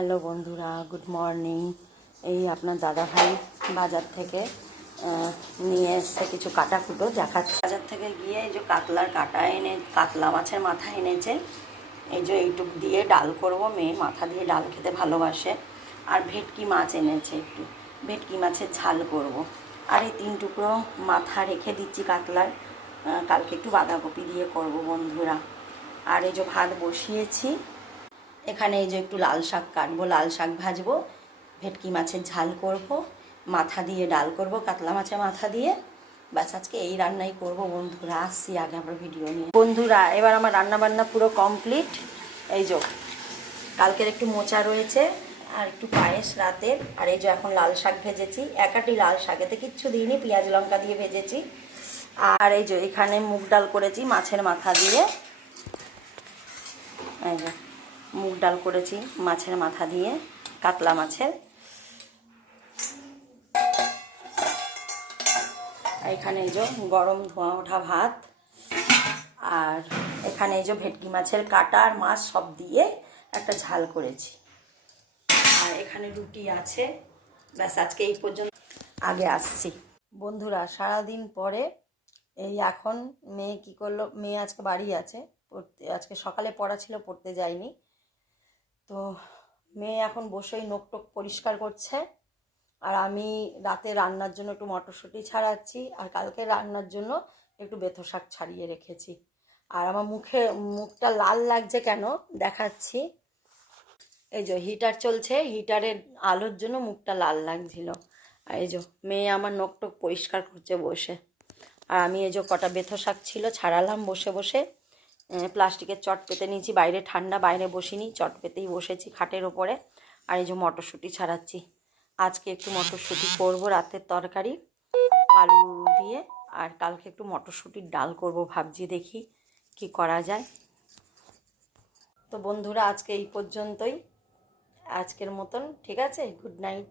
Hello বন্ধুরা, good morning. এই আপনার দাদাভাই বাজার থেকে নিয়ে এসছে কিছু কাটাকুটো দেখাচ্ছে। বাজার থেকে গিয়ে এই যে কাতলার কাটা এনে, কাতলা মাছের মাথা এনেছে। এই যে এইটুক দিয়ে ডাল করব, মেয়ে মাথা দিয়ে ডাল খেতে ভালোবাসে। আর ভেটকি মাছ এনেছে, একটু ভেটকি মাছের ঝাল করব। আর এই 3 টুকরো মাথা রেখে দিচ্ছি কাতলার, কালকে একটু বাঁধাকপি দিয়ে করব বন্ধুরা। আর এই যে ভাত বসিয়েছি, এখানে এই যে একটু লাল শাক কাটবো, লাল শাক ভাজবো, ভেটকি মাছের ঝাল করব, মাথা দিয়ে ডাল করব, কাতলা মাছের মাথা দিয়ে। ব্যাস আজকে এই রান্নাই করব বন্ধুরা। আসছি আগে আমরা ভিডিও নিয়ে। বন্ধুরা এবার আমার রান্না বান্না পুরো কমপ্লিট। এই যে কালকের একটু মোচা রয়েছে আর একটু পায়েস রাতের। আর এই যে এখন লাল শাক ভেজেছি, একাটি লাল শাক, এতে কিচ্ছু দিইনি, পেঁয়াজ লঙ্কা দিয়ে ভেজেছি। আর এই যে এখানে মুগ ডাল করেছি মাছের মাথা দিয়ে। এই যে মুগ ডাল করেছি মাছের মাথা দিয়ে, কাতলা মাছের। এখানে এই যে গরম ধোঁয়া ওঠা ভাত। আর এখানে এই যে ভেটকি মাছের কাটা আর মাছ সব দিয়ে একটা ঝাল করেছি। আর এখানে রুটি আছে। ব্যাস আজকে এই পর্যন্ত, আগে আসছি বন্ধুরা। সারাদিন পরে এই এখন মেয়ে কি করলো, মেয়ে আজকে বাড়ি আছে পড়তে, আজকে সকালে পড়া ছিল, পড়তে যায়নি। তো মেয়ে এখন বসেই নোক টোক পরিষ্কার করছে। আর আমি রাতে রান্নার জন্য একটু মটরশুঁটি ছাড়াচ্ছি, আর কালকে রান্নার জন্য একটু বেথো শাক ছাড়িয়ে রেখেছি। আর আমার মুখটা লাল লাগছে কেন দেখাচ্ছি। এই যে হিটার চলছে, হিটারের আলোর জন্য মুখটা লাল লাগছিল। আর এই যে মেয়ে আমার নোক টোক পরিষ্কার করছে বসে। আর আমি এই যে কটা বেথো শাক ছিল ছাড়ালাম বসে বসে। প্লাস্টিকের চট পেতে নিয়েছি, বাইরে ঠান্ডা, বাইরে বসিনি, চট পেতেই বসেছি খাটের ওপরে। আর এই যে মটরশুঁটি ছাড়াচ্ছি। আজকে একটু মটরশুঁটি করবো রাতের তরকারি আলু দিয়ে। আর কালকে একটু মটরশুঁটির ডাল করব ভাবছি, দেখি কি করা যায়। তো বন্ধুরা আজকে এই পর্যন্তই, আজকের মতন ঠিক আছে, গুড নাইট।